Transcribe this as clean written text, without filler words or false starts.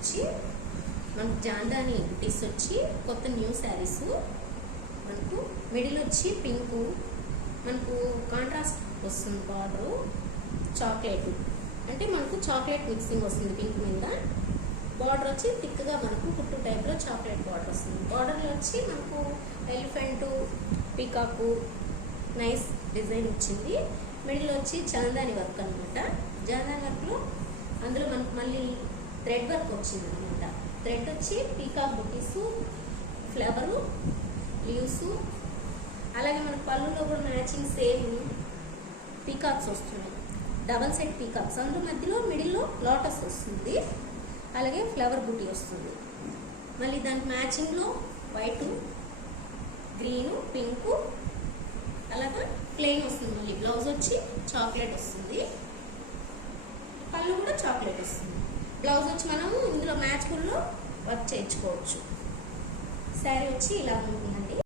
వచ్చి మనకు జాందాని బుటీస్ వచ్చి కొత్త న్యూ శారీస్. మనకు మిడిల్ వచ్చి పింకు, మనకు కాంట్రాస్ట్ వస్తుంది. బార్డరు చాక్లెట్, అంటే మనకు చాక్లెట్ మిక్సింగ్ వస్తుంది పింక్ మీద. బార్డర్ వచ్చి థిక్గా మనకు కుట్టు టైప్లో చాక్లెట్ బార్డర్ వస్తుంది. బార్డర్లో వచ్చి మనకు ఎలిఫెంటు, పీకాకు నైస్ డిజైన్ వచ్చింది. మిడిల్ వచ్చి జాందాని వర్క్ అనమాట. జాందాని వర్క్లో అందులో మనకు మళ్ళీ థ్రెడ్ వర్క్ వచ్చింది అనమాట. థ్రెడ్ వచ్చి పీకాక్ బుటీసు, ఫ్లవరు, లీవ్స్, అలాగే మన పళ్ళులో కూడా మ్యాచింగ్ సేమ్ పీకాక్స్ వస్తున్నాయి. డబల్ సెట్ పీకాక్స్, అందులో మధ్యలో మిడిల్లో లోటస్ వస్తుంది. అలాగే ఫ్లవర్ బుటీ వస్తుంది. మళ్ళీ దానికి మ్యాచింగ్లో వైటు, గ్రీను, పింకు, అలాగా ప్లెయిన్ వస్తుంది. మళ్ళీ బ్లౌజ్ వచ్చి చాక్లెట్ వస్తుంది. పళ్ళు కూడా చాక్లెట్ వస్తుంది. బ్లౌజ్ వచ్చి మనము ఇందులో మ్యాచ్ఫుల్లో వర్క్ చేయించుకోవచ్చు. శారీ వచ్చి ఇలా ఉంటుందండి.